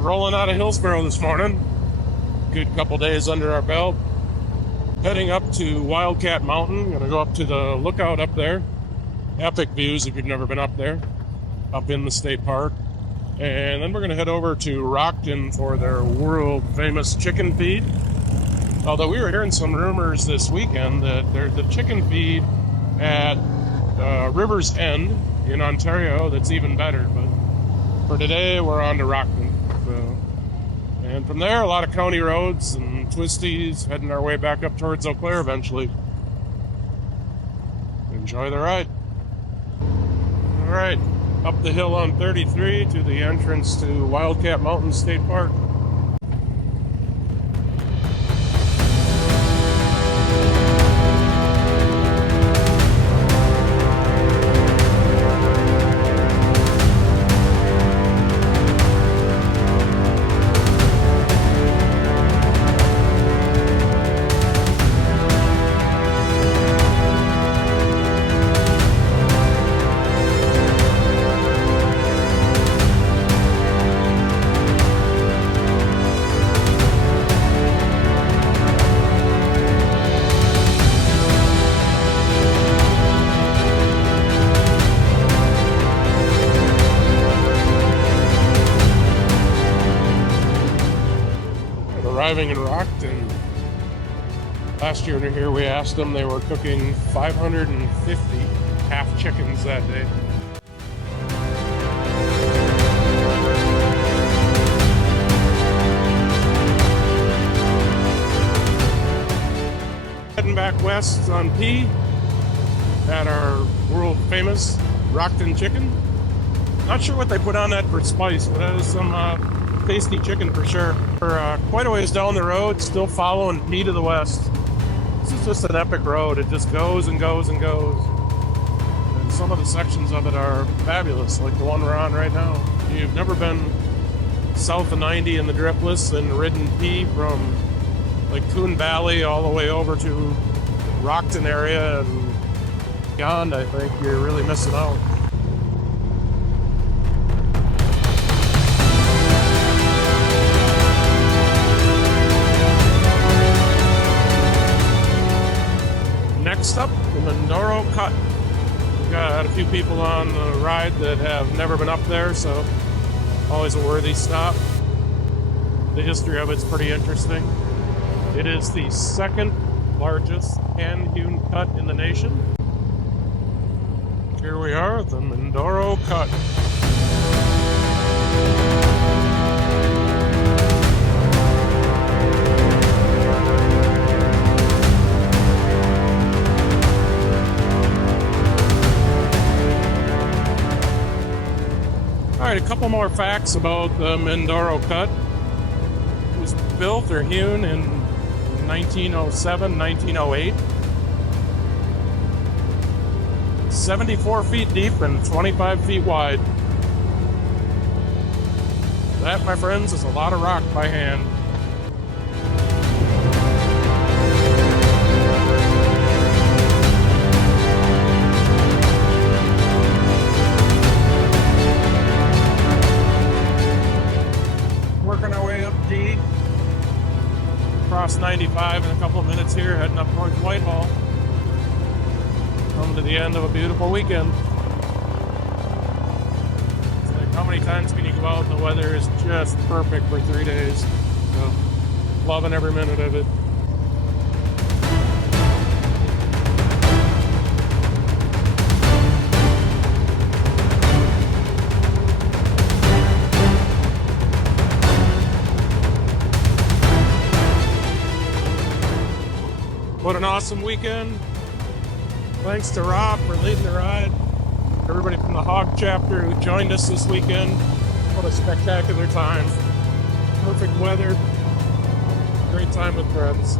Rolling out of Hillsboro this morning. Good couple days under our belt. Heading up to Wildcat Mountain. Gonna go up to the lookout up there. Epic views if you've never been up there. Up in the state park. And then we're gonna head over to Rockton for their world famous chicken feed. Although we were hearing some rumors this weekend that there's the chicken feed at River's End in Ontario that's even better. But for today, we're on to Rockton. So, and from there, a lot of county roads and twisties, heading our way back up towards Eau Claire eventually. Enjoy the ride. All right, up the hill on 33 to the entrance to Wildcat Mountain State Park. Arriving in Rockton. Last year here we asked them, they were cooking 550 half chickens that day. Heading back west on P at our world famous Rockton chicken. Not sure what they put on that for spice, but that is some tasty chicken for sure. We're quite a ways down the road, still following P to the west. This is just an epic road. It just goes and goes and goes. And some of the sections of it are fabulous, like the one we're on right now. If you've never been south of 90 in the Driftless and ridden P from like Coon Valley all the way over to Rockton area and beyond, I think you're really missing out. Next up, the Mindoro Cut. We've got a few people on the ride that have never been up there, so always a worthy stop. The history of it's pretty interesting. It is the second largest hand-hewn cut in the nation. Here we are at the Mindoro Cut. All right, a couple more facts about the Mindoro Cut. It was built or hewn in 1907, 1908. 74 feet deep and 25 feet wide. That, my friends, is a lot of rock by hand. Working our way up D, across 95 in a couple of minutes here, heading up towards Whitehall. Coming to the end of a beautiful weekend. It's like, how many times can you go out and the weather is just perfect for 3 days? So, loving every minute of it. What an awesome weekend. Thanks to Rob for leading the ride. Everybody from the H.O.G chapter who joined us this weekend. What a spectacular time. Perfect weather. Great time with friends.